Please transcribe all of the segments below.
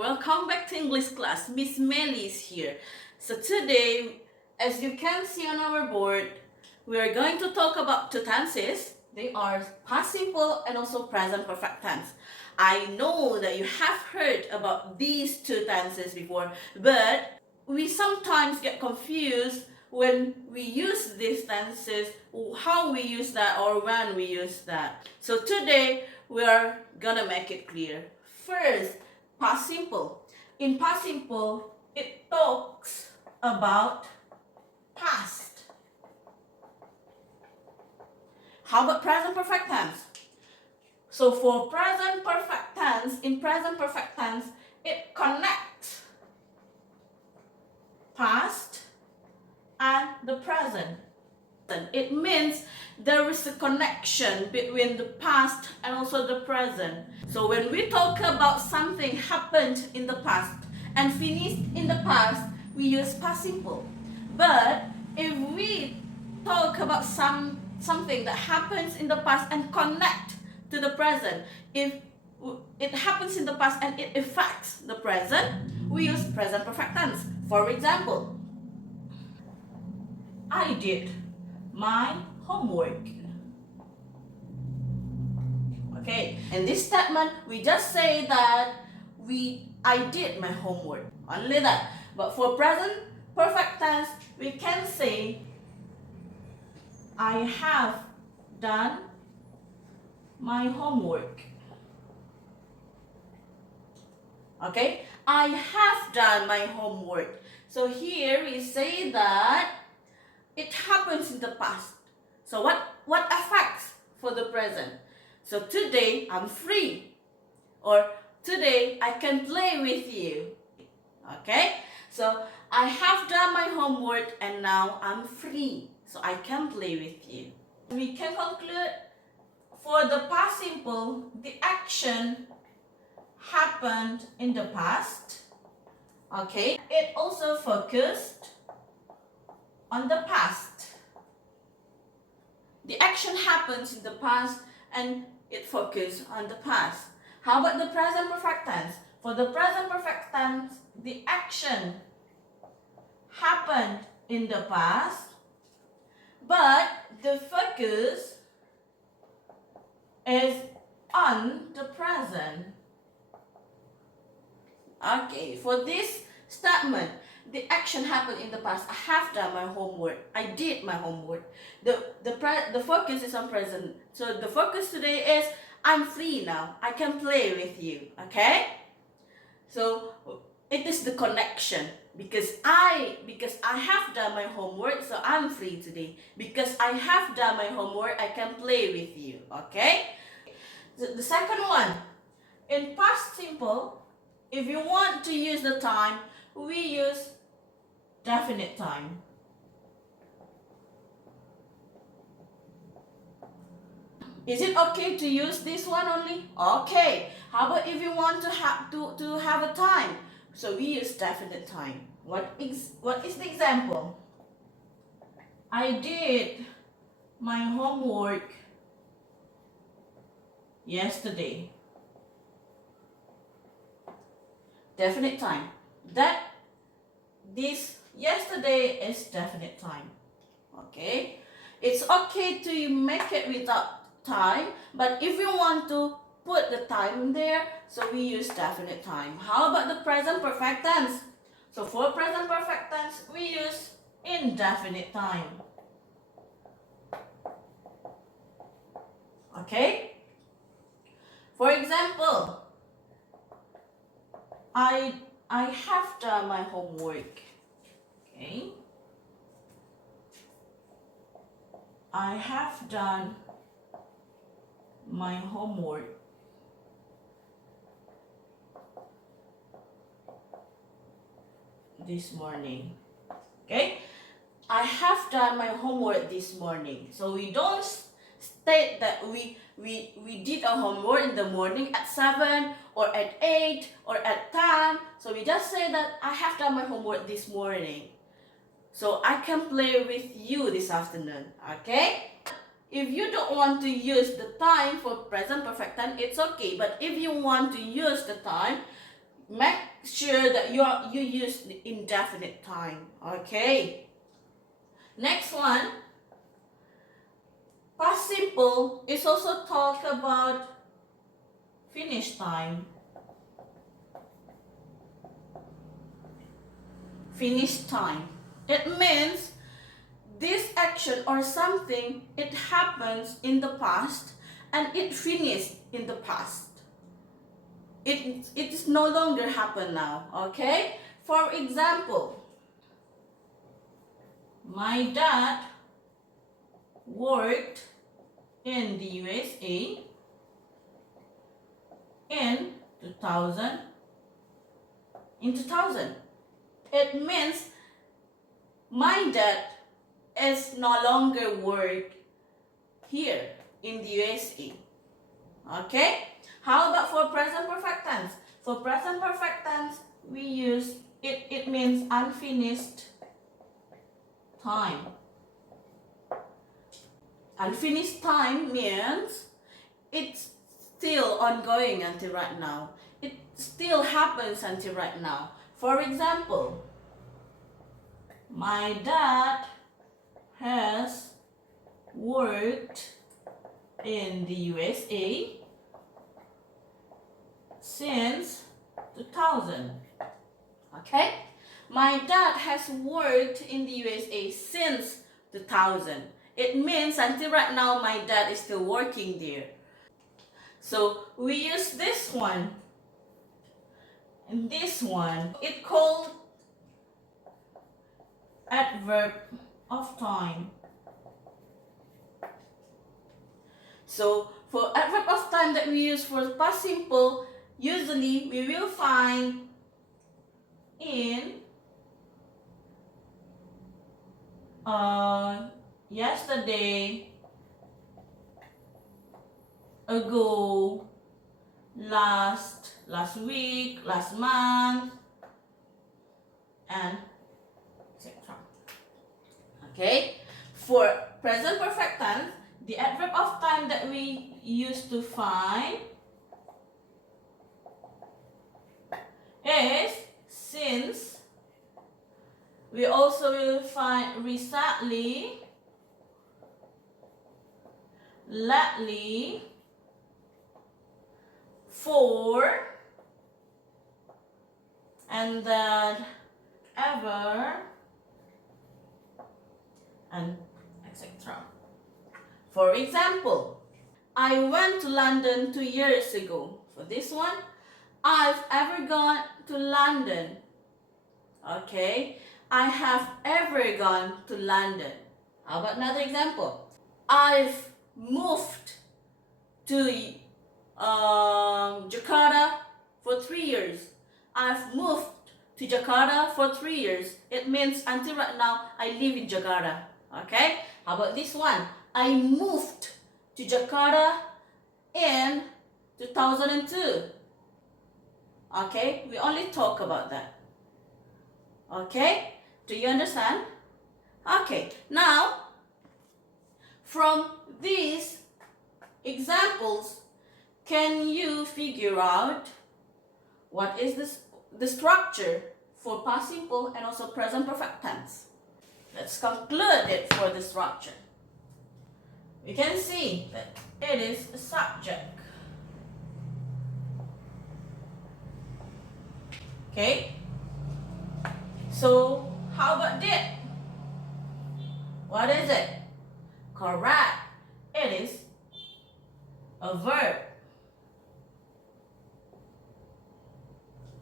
welcome back to English class. Miss Melly is here. So today, as you can see on our board, we are going to talk about two tenses. They are past simple and also present perfect tense. I know that you have heard about these two tenses before, but we sometimes get confused when we use these tenses, how we use that or when we use that. So today, we are gonna make it clear. First, past simple. In past simple, it talks about past. How about present perfect tense? So for present perfect tense, in present perfect tense, it connects past and the present. It means there is a connection between the past and also the present. So when we talk about something happened in the past and finished in the past, we use past simple. But if we talk about something that happens in the past and connect to the present, if it happens in the past and it affects the present, we use present perfect tense. For example, I did my homework. Okay, in this statement, we just say that I did my homework. Only that. But for present perfect tense, we can say I have done my homework. Okay, I have done my homework. So here we say that it happens in the past. So what affects for the present? So today I'm free, or today I can play with you. Okay, so I have done my homework and now I'm free, so I can play with you. We can conclude for the past simple, the action happened in the past. Okay, it also focused on the past. The action happens in the past and it focuses on the past. How about the present perfect tense? For the present perfect tense, the action happened in the past, but the focus is on the present. Okay, for this statement, the action happened in the past. I have done my homework. I did my homework. The focus is on present. So the focus today is I'm free now. I can play with you. Okay? So it is the connection. Because I have done my homework, so I'm free today. Because I have done my homework, I can play with you. Okay? The second one, in past simple, if you want to use the time, we use definite time. Is it okay to use this one only? Okay. How about if you want to have a time? So we use definite time. What is the example? I did my homework yesterday. Definite time. This yesterday is definite time. Okay? It's okay to make it without time, but if you want to put the time there, so we use definite time. How about the present perfect tense? So for present perfect tense, we use indefinite time. Okay? For example, I have done my homework. Okay? I have done my homework. This morning. Okay? I have done my homework this morning. So we don't state that we did our homework in the morning at 7 or at 8 or at 10. So we just say that I have done my homework this morning. So I can play with you this afternoon. Okay? If you don't want to use the time for present perfect tense, it's okay. But if you want to use the time, make sure that you use the indefinite time. Okay. Next one, past simple is also talk about finish time. Finish time. It means this action or something, it happens in the past and it finished in the past. It is no longer happen now, okay? For example, my dad worked in the USA in 2000. It means my dad is no longer work here in the USA. Okay? How about for present perfect tense? For present perfect tense, we use it means unfinished time. Unfinished time means it's still ongoing until right now. It still happens until right now. For example, my dad has worked in the USA since 2000. Okay? My dad has worked in the USA since 2000. It means until right now my dad is still working there. So we use this one and this one. It called adverb of time. So for adverb of time that we use for past simple, usually we will find in yesterday, ago, last week, last month, and etc. Okay? For present perfect tense, the adverb of time that we use to find is since. We also will find recently, lately, for, and then ever, and etc. For example, I went to London 2 years ago. For this one, I've ever gone to London. Okay, I have ever gone to London. How about another example? I've moved to Jakarta for 3 years. I've moved to Jakarta for 3 years. It means until right now, I live in Jakarta. Okay? How about this one? I moved to Jakarta in 2002. Okay? We only talk about that. Okay? Do you understand? Okay. Now, from these examples, can you figure out what is the structure for past simple and also present perfect tense? Let's conclude it for the structure. We can see that it is a subject. Okay? So, how about did? What is it? Correct. It is a verb.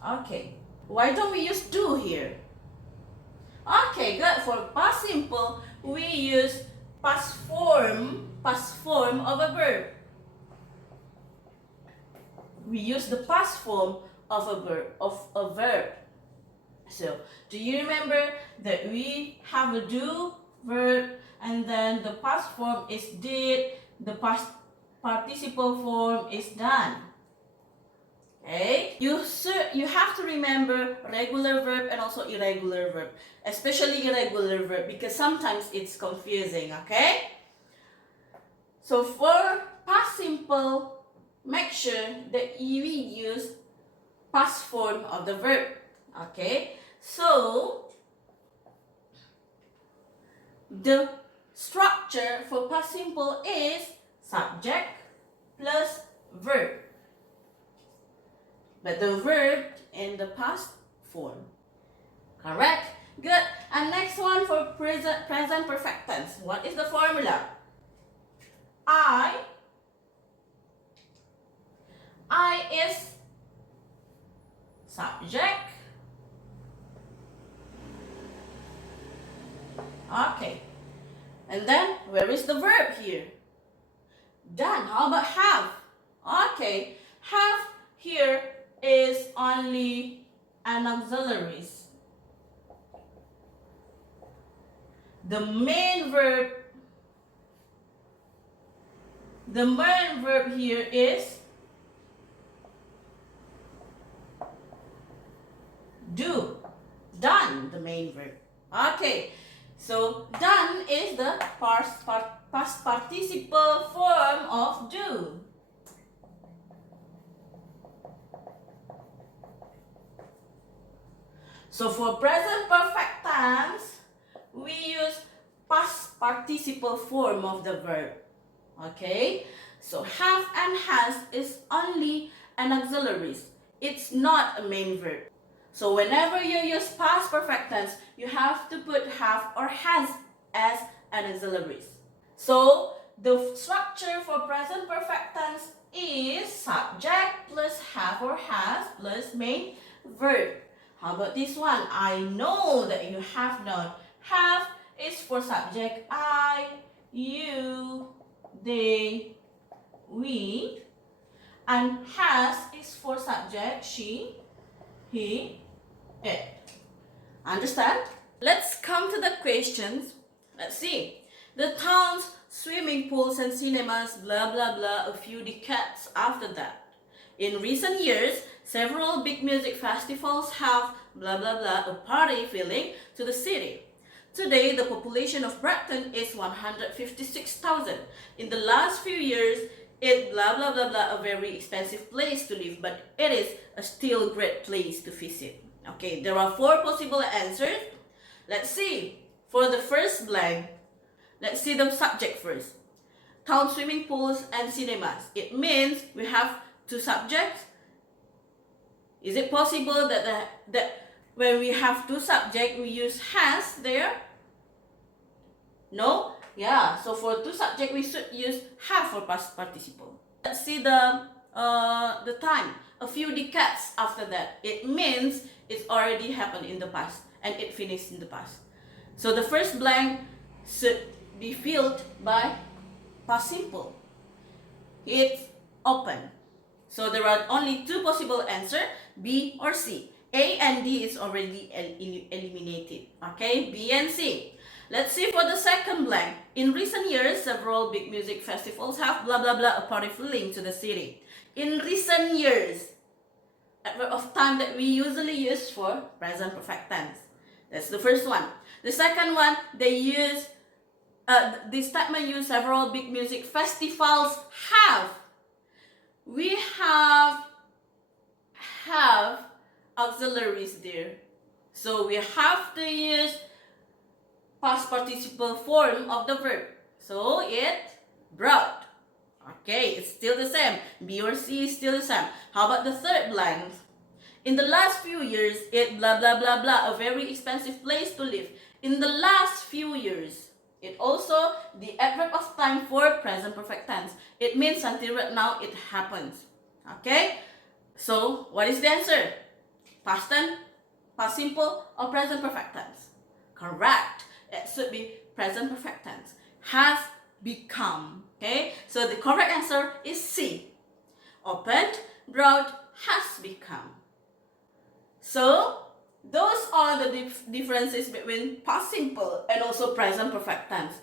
Okay. Why don't we use do here? Okay, good. For past simple, we use past form of a verb. We use the past form of a verb. So, do you remember that we have a do verb and then the past form is did, the past participle form is done. Okay? You have to remember regular verb and also irregular verb, especially irregular verb because sometimes it's confusing, okay? So for past simple, make sure that we use past form of the verb. Okay, so the structure for past simple is subject plus verb, but the verb in the past form. Correct? Good. And next one for present perfect tense. What is the formula? I is subject. Okay. And then, where is the verb here? Done. How about have? Okay. Have here is only an auxiliary. The main verb here is do. Done, the main verb. Okay, so done is the past participle form of do. So for present perfect tense, we use past participle form of the verb. Okay, so have and has is only an auxiliary. It's not a main verb. So whenever you use past perfect tense, you have to put have or has as an auxiliary. So the structure for present perfect tense is subject plus have or has plus main verb. How about this one? I know that you have known. Have is for subject I, you, they, we, and has is for subject she, he, it. Understand? Let's come to the questions. Let's see. The town's swimming pools and cinemas, blah blah blah, a few decades after that. In recent years, several big music festivals have blah blah blah, a party feeling to the city. Today, the population of Brampton is 156,000. In the last few years, it blah blah blah blah, a very expensive place to live, but it is a still great place to visit. Okay, there are 4 possible answers. Let's see. For the first blank, let's see the subject first. Town swimming pools and cinemas. It means we have 2 subjects. Is it possible that when we have 2 subjects, we use has there? No? Yeah, so for 2 subjects, we should use have for past participle. Let's see the time. A few decades after that. It means it's already happened in the past and it finished in the past. So the first blank should be filled by past simple. It's open. So there are only 2 possible answers, B or C. A and D is already eliminated. Okay, B and C. Let's see for the second blank. In recent years, several big music festivals have blah blah blah, a party feeling to the city. In recent years, adverb of time that we usually use for present perfect tense. That's the first one. The second one, they use this statement use several big music festivals have. We have auxiliaries there. So we have to use past participle form of the verb. So it brought. Okay, it's still the same. B or C is still the same. How about the third blank? In the last few years, it blah blah blah blah, a very expensive place to live. In the last few years, it also the adverb of time for present perfect tense. It means until right now it happens. Okay? So, what is the answer? Past tense, past simple, or present perfect tense? Correct. It should be present perfect tense. Has become. Okay? So, the correct answer is C. Opened, brought, has become. So, those are the differences between past simple and also present perfect tense.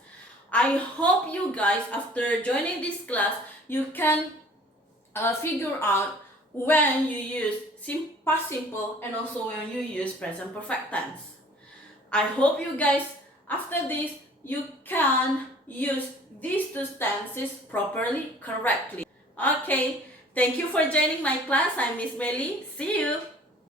I hope you guys, after joining this class, you can figure out when you use past simple and also when you use present perfect tense. I hope you guys, after this, you can use these 2 tenses properly, correctly. Okay, Thank you for joining my class. I'm Miss Melly. See you.